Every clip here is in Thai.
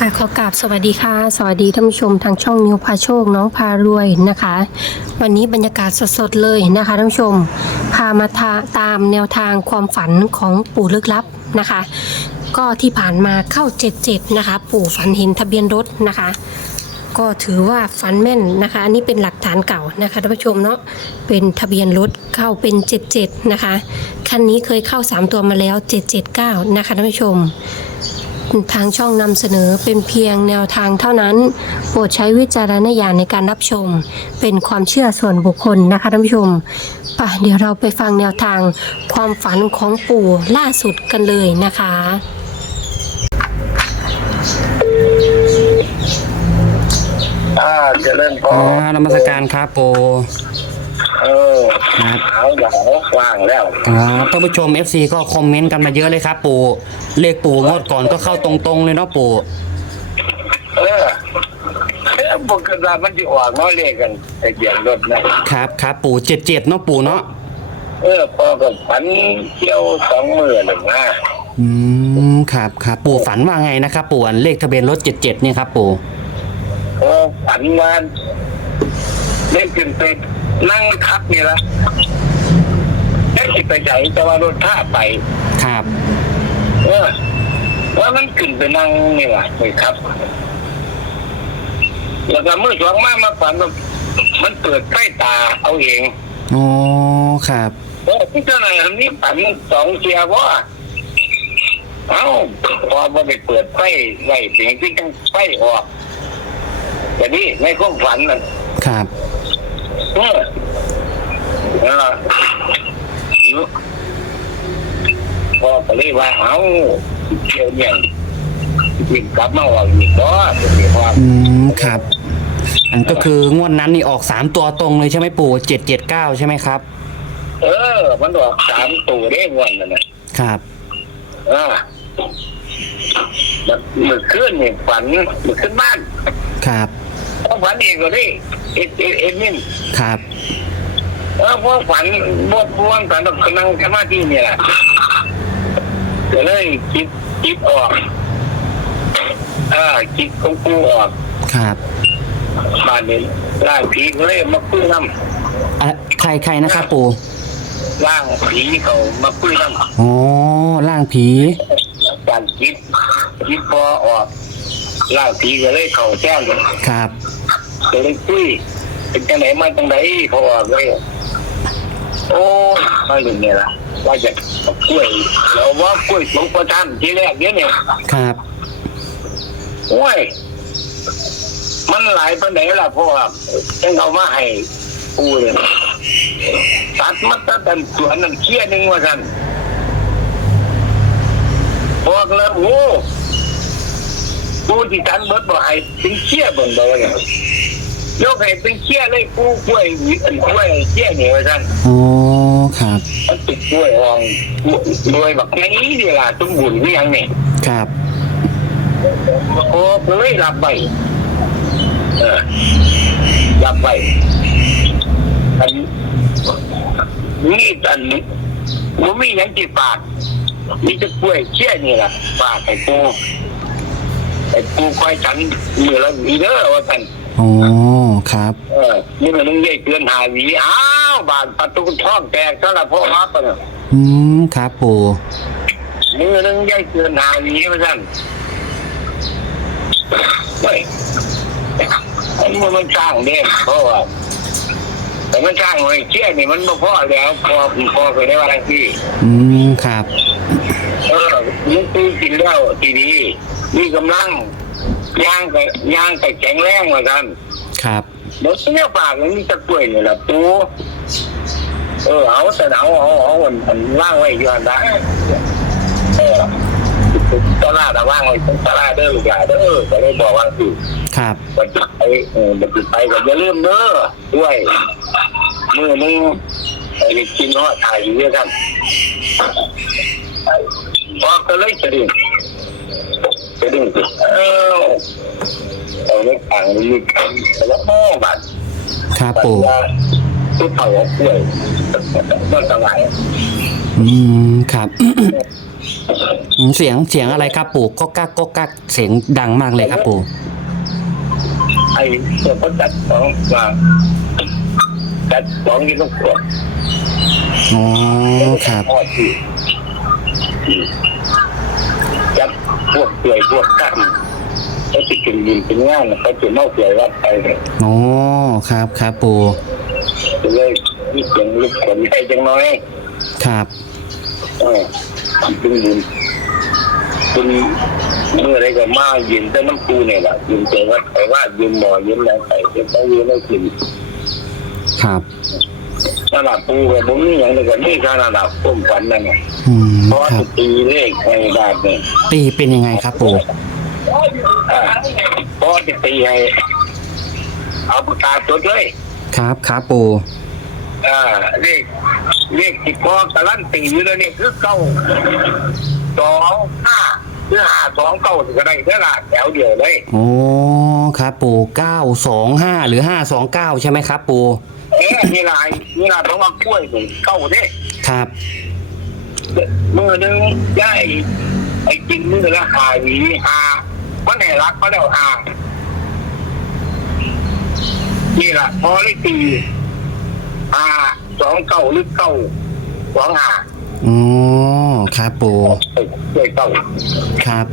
ค่ะขอกราบสวัสดีค่ะ สวัสดีท่านผู้ชมทางช่องนิวพาโชคน้องพารวยนะคะ วันนี้บรรยากาศสดๆเลยนะคะท่านผู้ชม พามาาตามแนวทางความฝันของปู่ลึกลับนะคะ ก็ที่ผ่านมาเข้า77นะคะ ปู่ฝันเห็นทะเบียนรถนะคะ ก็ถือว่าฝันแม่นนะคะ อันนี้เป็นหลักฐานเก่านะคะท่านผู้ชมเนาะเป็นทะเบียนรถเข้าเป็น77นะคะคันนี้เคยเข้า 3 ตัวมาแล้ว 779นะคะท่านผู้ชม ทางช่องนำเสนอเป็นเพียงแนวทางเท่านั้น โปรดใช้วิจารณญาณในการรับชม เป็นความเชื่อส่วนบุคคลนะคะท่านผู้ชมไป่ะเดี๋ยวเราไปฟังแนวทางความฝันของปู่ล่าสุดกันเลยนะคะอ่าเจะเล่นพอ๋ออนมัสการครับปู เออครับหาวเหยาวว่างแล้วอ๋อท่านผู้ชม FC ก็คอมเมนต์กันมาเยอะเลยครับ ปู่เลขปู่งวดก่อนก็เข้าตรงๆเลยเนาะปู่เออเอ๊ะปกติมันจะออกน้อยเลขกันแต่เบียนรถนะครับครับปู่เจ็ดเจ็ดเนาะปู่เนาะเออพอกับฝันเที่ยวสองมือหนึ่งนะอืมครับครับปู่ฝันว่าไงนะครับปู่อันเลขทะเบียนรถเจ็ดเจ็ดเนี่ยครับปู่พอฝันว่าเล่นขึ้นไป นั่งคับนี่ละได้สิไปไหนแต่ว่ารถท่าไป ครับ เออว่ามันขึ้นไปนั่งนี่ว่ะไปครับ แล้วก็มือสองมามาฝันว่ามันเปิดใต้ตาเอาเองอ๋อครับเออที่เจ้าหน่อยอันนี้ฝันสองเทียว่าเอ้าพอมาไปเปิดไฟไว้เสียงที่ต้องไฟออกแต่นี่ในความฝันน่ะครับ เออนั่นล่ะพอก็เลยว่าเอ้าเที่ยวเนี่ยวิ่งกลับมาออกอีกก็จะมีความอืมครับ อันก็คืองวดนั้นนี่ออกสามตัวตรงเลยใช่ไหมปู่เจ็ดเจ็ดเก้าใช่ไหมครับ เออ มันออกสามตัวได้วันนั่นน่ะครับ อ่ามันมือขึ้นเนี่ยฝันมือขึ้นบ้านครับ พอฝันเองก็ได้เอ็ดเอ็ดเอ็ดนี่ครับเออพอฝันบวบวงฝันแบบนั่งสมาธิเนี่ยแหละก็เลยคิดคิดออกอ่าคิดของกูออกครับบ้านนี้ร่างผีก็เลยมาคุยน้อะใครใครนะครับปู่ำร่างผีเขามาคุยน้ำอ๋อร่างผีการคิดคิดพอออกร่างผีก็เลยเขาแจ้งครับก็ เลยคุยเป็นจังไหนมาจังไหนเขาออกเลยโอ้ไม่รู้เนี่ยละว่าจะกล้วยเราว่ากล้วยสงประทานที่แรกเนี่ยเนี่ยครับโอ้ยมันหลายปันไหนล่ะเพราะว่าต้องเอามาให้ปูเลยตัดมาตัดตันสวนนั่นเคี้ยหนึงว่ากันบอกเลยโอ้ปูที่ทันเบิดบอกให้เป็นเคี้ยเบิ่งบอกว่าอย่าง ยกให้เป็นเคี้ยเลยปูกล้วยหวีอันกล้วยเคี้ยนี่ว่ากันอ๋อครับมันติดกล้วยอ่องรวยแบบนี้เดียวล่ะตุ้มบุญหรือยังเนี่ยครับโอ้เลยรับไปเออรับไปอันนี่อันนี้มันมีหยังกี่ปากมีจะกล้วยเชี่ยนี่แหละปากไอ้ปูไอ้ปูคอยฉันมือละวีเด้อว่ากัน อ๋อครับ เออนี่มันนึงใหญ่เกินหาหวีอ้าวบานประตูช่องแตกซะละพ่อมาปะเนี่ยอืมครับปู่มือนึงใหญ่เกินหาหวีว่ากันเฮ้ยมันบ่มันสร้างเนี่ยเพราะว่าแต่มันสร้างไว้เชี่ยนี่มันบ่พอแล้วพอพอไปได้ว่าอะไรที่อืมครับ เออมึงตีกินแล้วทีดีมีกำลัง ย่างไปย่างไปแข็งแรงว่ากันครับเดี๋ยวเสียปากมันมีตะกล้วยนี่แหละปูเออเอาแต่เอาเอาเอามันมันว่างไว้อยู่อันนะเออตลาดอะว่างไว้ตรงตลาดเด้อลูกหลานเด้อก็เลยบอกว่าสิครับบัดไปเออบัดไปก็อย่าลืมเด้อด้วยมือนึงไอ้กินเนาะถ่ายอยู่ด้วยกันพอก็เลยจะดึงจะดึงเออ เอาเล็กอ่างมีแล้วโอ้บัดครับบัดปู่ว่าทุกเผาเอากล้วยต้นสลายอืมครับอืมเสียงเสียงอะไรครับปู่ก็กักก็กักเสียงดังมากเลยครับปู่ไอ้ตัวเขาจัดของมาจัดของนี่ต้องตรวจอ๋อครับพ่อที่จับพวกเกลือพวกกั้น เขาจะกินดินเป็นงานเขาจะเมาเกลือวัดไปเลยอ๋อครับครับปู่จะเลยมีเสียงลูกขนใหญ่จังน้อยครับ เออดึงดินคุณเมื่อไรก็มายืนแต่น้ำปูเนี่ยแหละยืนเจอวัดไปว่ายืนหมอยืนอะไรไปยืนไปยืนไม่กินครับขนาดปูกับผมนี่อย่างนี้ก็นี่ขนาดต้มฝันนั่นไงอืมเพราะครัจะบตีเลขในบาทเนี่ยตีเป็นยังไงครับปู่อ่าเพราะจะตีให้เอาปากกาจดเลยครับครับปู่อ่าเลขเลขที่พอตะลั่นตีอยู่แล้วเนี่ยคือเก้าสองห้าหรือห้าสองเก้าก็ได้เท่าละแถวเดียวเลยโอ้ครับปู่เก้าสองห้าหรือห้าสองเก้าใช่ไหมครับปู่เอ๊ะนี่ลายนี่ลายต้องมากล้วยถึงเก้าเนี่ยครับเมื่อนึงได้ไอ้กินมือละหาหวีหา มันแห่รักเขาแล้วหานี่แหละพอได้ตีหาสองเก้าหรือเก้าสองหาอ๋อครับปู่ช่วยเก้าครับ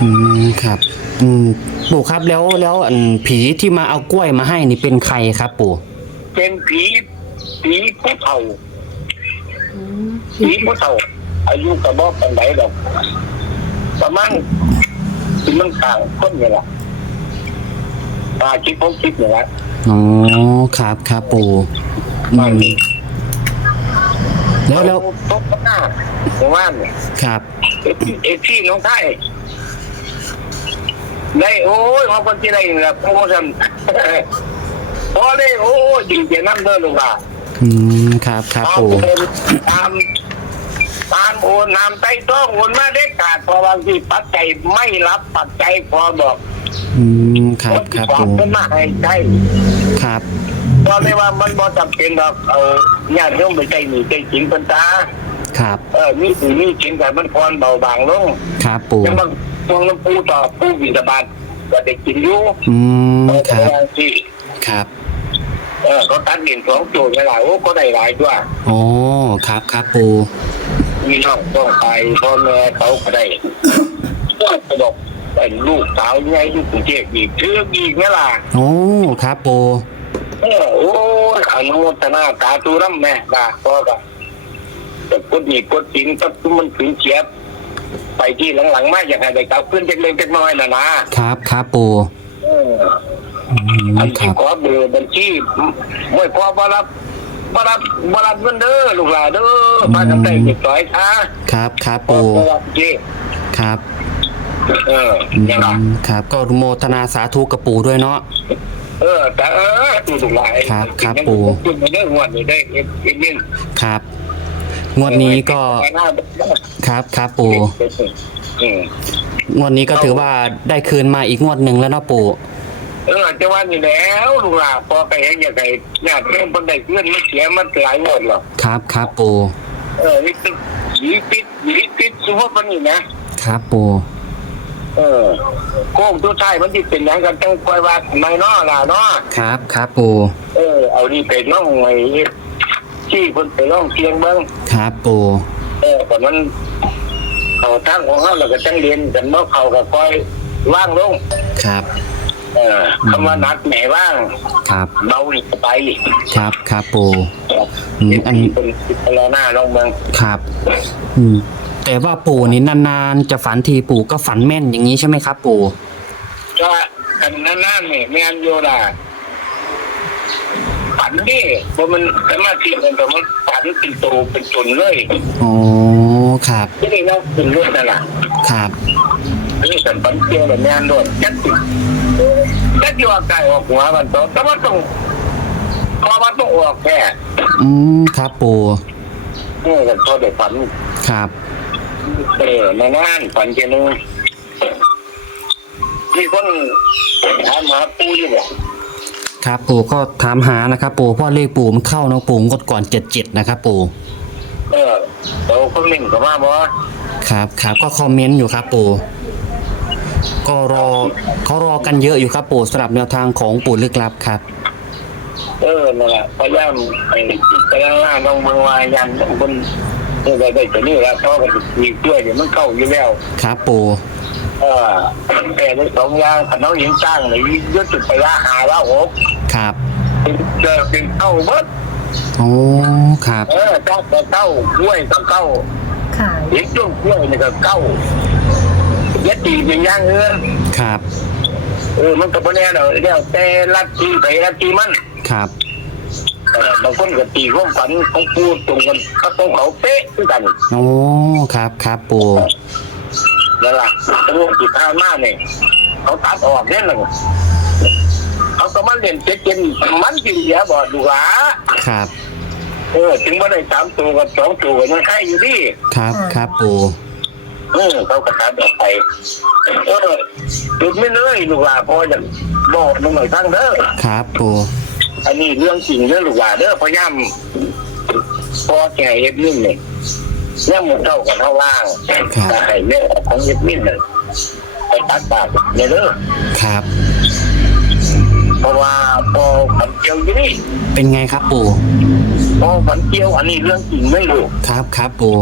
อืมครับ อืมปู่ครับแล้วแล้วอันผีที่มาเอากล้วยมาให้นี่เป็นใครครับปู่เป็นผีผีผู้เฒ่าผีผู้เฒ่าอายุกระบอกกันไหนดอก ประมาณถึงมันกลางคนนี่แหละตาคิดพกคิดนี่แหละอ๋อครับครับปู่อืมแล้วแล้วพบหน้าผมว่าเนี่ยครับเอฟเอฟที่น้องไทยได้โอ้ยเขาคนที่ได้แบบโปรโมชั่นพอได้โอ้ยดีใจน้ำเดินลงมาอืมครับครับเอาปู่โอนตาม ตามโอนนามใต้ต้องโอนมาได้ขาดพอบางทีปัจจัยไม่รับปัจจัยพอบอกอืมครับครับความปู่เป็นมาให้ใช่ครับเพราะไม่ว่ามันบ่จำเป็นหรอกเอาญาติโยมไปใจหนีใจจริงเป็นตาครับเออมีสีมีจริงแต่มันพรเบาบางลงครับปู่ยังบางช่วงน้ำปูต่อปูบินตบาทก็ได้กินอยู่อืมเออครับบางที่ครับเออเขาตัดดินสองโจทย์หลายโอ้ก็ได้หลายด้วย โอ้ครับครับปู่ มีน้องต้องไปพ่อแม่เขาก็ได้ก็จะบอกเป็นลูกสาวยังไงอยู่กรุงเทพอีกเชื่ออีกเนี่ยล่ะโอ้ครับปู่เออโอ้ยอนุโมทนาสาธุร่ำแม่ล่ะพ่อก็แต่กดหนีกดสินก็มันถึงเฉียบไปที่หลังๆมาอย่างไรได้กลับขึ้นเล็กๆน้อยๆนะนะครับครับปู่เอออืมอันคที่รับขอเบอร์บัญชีไม่พอบ่รับ บ่รับบ่รับเงินเด้อลูกหลานเด้อมาทำได้ติดต่อยช้าครับครับพอปู่บ่รับจีครับเอออือย่างไรมครับ ก็อนุโมทนาสาธุกับปู่ด้วยเนาะเออ แต่เออดูลูกหลานครับครับปู่คุณไม่ได้งวดนี้ได้เอ็ดเอ็ดเอ็ดครับ งวดนี้ก็หน้าครับครับปู่อืมงวดนี้ก็ถือว่าได้คืนมาอีกงวดหนึ่งแล้วเนาะปู่ เออจะว่านี่แล้วลูกหลานพอไปเห็นอย่างไรเนี่ยเรื่องคนใดเพื่อนไม่เสียมันหลายงวดหรอกครับครับปู่เออนี่คือหยีปิดหยีปิดสุภาพนี่นะครับปู่เออโค้งตัวท้ายมันที่เป็นอย่างกันจังคอยว่าทำไมเนาะล่ะเนาะครับครับปู่เออ เอาดีไปน้องไอ้ที่คนไปน้องเสียงเบิ้งครับปู่เออแต่มันเขาทางของเขาเราก็จังเรียนกันเมื่อเขาก็คอยว่างลงครับ เออคำว่านัดแหมว่างครับ เบาอีกไปครับครับปู่อืมอันเป็นพิจารณาลองเมืองครับ อืมแต่ว่าปู่นี่นานๆจะฝันทีปู่ก็ฝันแม่นอย่างนี้ใช่ไหมครับ ปู่ก็กันนั่นๆนี่แม่นโยดาฝันนี่เพราะมันสมาธิมันแต่มันฝันเป็นโตเป็นตนเลยอ๋อครับไม่ได้นั่งเป็นรถนั่นแหละครับนี่สันปันเกียวแบบแม่นโดดจัดติ จัดที่ว่าไก่ออกหัวมันโตแต่ว่าต้องพอมันต้องออกแค่อืมครับปู่นี่กันตัวเด็กฝันครับ เออในงานฝันเจนึงมีคนถามหาปูอยู่เนี่ยครับ ปู่ก็ถามหานะครับ ปู่เพราะเลขปู่มันเข้าเนอะปู่งดก่อนเจ็ดเจ็ดนะครับ ปู่โตคนหนึ่งก็มาบ่ครับครับก็คอมเมนต์อยู่ครับ ปู่ ก็รอเขารอกันเยอะอยู่ครับปู่สำหรับแนวทางของปู่ลึกลับครับ เออนั่นแหละพยายามไอ้ไปข้างหน้าต้องเมืองวายันต้องบนเออได้ได้แต่นี่แหละเพราะมันมีกล้วยเดี๋ยวมันเข้าอยู่แล้ว ครับปู่เออแต่ในสองอย่างถ้าน้องหญิงจ้างเลยยศจุดไปละหาละหกครับเจอเป็นเข้าเบิดโอ้ครับ เออจ้างก็เข้ากล้วยก็เข้าค่ะ เห็นช่วงกล้วยนี่ก็เข้า เย็ดตีเป็นอย่างเออครับ เออมันก็บ่แน่เด้อเดี๋ยวแต่ลัทธิไปลัทธิมันครับเออบางคนก็ตีความฝันของปูตรงกันก็ตรงเขาเป๊ะคือกันโอ้ครับครับปู่นั่นล่ะตำรวจจิตทานมาเนี่ยเขาตัดออกเนี่ยหนึ่งเขาก็มาเล่นเจ็ดเจนมันกินเสียบ่ดูหลาครับ เออ ถึงว่าได้สามตัวกับสองตัวก็ยังใครอยู่ดิครับครับปู่ เออเขาก็ตัดออกไปเออหยุดไม่เลยลูกหลาพออย่างบอกลงหน่อยทั้งเด้อครับปู่อันนี้เรื่องจริงเด้อลูกหลาเด้อพยายามพอแก่เอ็ดมินเนี่ยเนี่ยมันเท่ากับเท่าล่างแต่ให้เรื่องของเอ็ดมินเนี่ยไปตัดบาทเนี่ยเด้อครับเพราะว่าพอฝันเกี่ยวอยู่นี่เป็นไงครับปู่พอฝันเกี่ยวอันนี้เรื่องจริงไม่รู้ครับครับปู่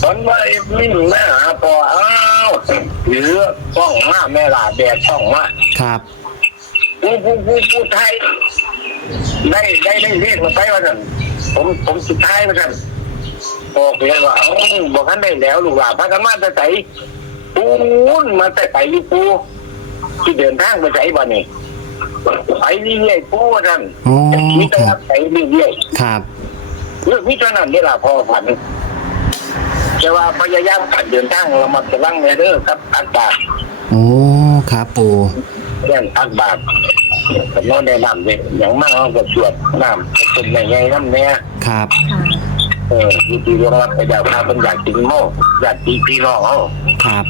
ฝันว่าเอ็ดมินแม่หาพออ้าวหรือช่องมาแม่ลาแดดช่องมาครับ ผู้ผู้ผู้ผู้ไทย ได้ได้ได้เรียกมาไปว่าท่านผมผมสุดท้ายว่าท่านบอกเลยว่าเอ้าบอกกันได้แล้วลูกหลานพากันมาแต่ใสปูนมาแต่ใสอยู่ปูที่เดินทางไปใสบ่นี่ไปเรื่อยๆปูว่าท่านโอ้มีแต่ครับไปเรื่อยครับๆเรื่องนี้เท่านั้นนี่ล่ะพอฝัน แต่ว่าพยายามการเดินทางเรามาจะลังเด้อครับอากาศโอ้ครับปู่เรื่องตักบาตรแต่นอนได้น้ำเลยอย่างมากเราก็สวดน้ำเป็นยังไงน้ำเนี่ยครับค่ะเออวิธีรองรับไปจากพาเป็นอยากกินโม่อยากตีพี่น้องเขาครับ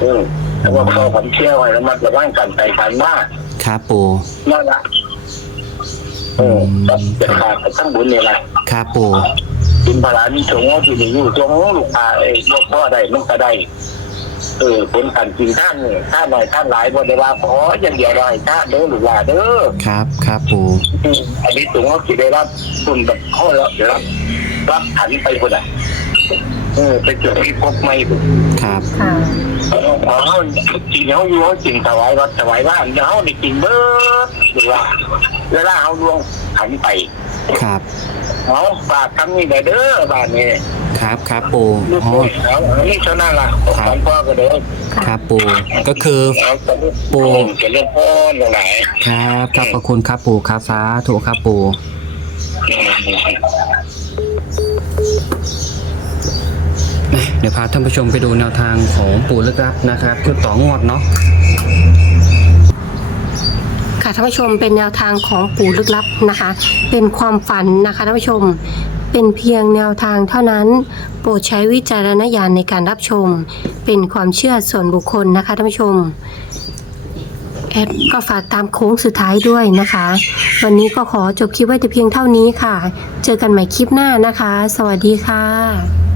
เออแต่ว่าพอผมเชื่อไว้แล้วมันจะว่างกันไปกันมากครับปู่นั่นละเออแบบจะขาดไปทั้งบุญนี่แหละครับปู่ กินพลานี่ชงว่าที่นี่อยู่ชงลูกปลาไอ้ลูกพ่อได้มันก็ได้เออผลการกินท่านเนี่ยท่านหน่อยท่านหลายบ่ได้ว่าพออย่างเดียวได้ท่านเด้อลูกหลานเด้อครับครับปู่อันนี้สูงว่าสิได้รับคุณแบบข้อแล้วเดี๋ยวรับรับถันไปคนอะเออไปเจอที่พบไม่บุครับค่ะ เออเขาจริงเขาอยู่เขาจริงถวายวัดถวายบ้านเขาได้จริงเบิดหรือว่าเวลาเขาลวงถันไปครับ เขาฝากคำนี้ได้เด้อบ้านนี้ครับครับปู่ลูกอ๋อเขาอันนี้เท่านั้นล่ะของพ่อก็เด้อครับปู่ก็คือเอาจะเรียกปู่จะเรียกพ่ออย่างไรครับครับขอบคุณครับปู่ครับสาธุครับปู่เดี๋ยวพาท่านผู้ชมไปดูแนวทางของปู่ลึกลับนะครับคือต่องวดเนาะ ค่ะท่านผู้ชมเป็นแนวทางของปู่ลึกลับนะคะ เป็นความฝันนะคะท่านผู้ชมเป็นเพียงแนวทางเท่านั้น โปรดใช้วิจารณญาณในการรับชม เป็นความเชื่อส่วนบุคคลนะคะท่านผู้ชมแอดก็ฝากตามโค้งสุดท้ายด้วยนะคะ วันนี้ก็ขอจบคลิปไว้แต่เพียงเท่านี้ค่ะ เจอกันใหม่คลิปหน้านะคะ สวัสดีค่ะ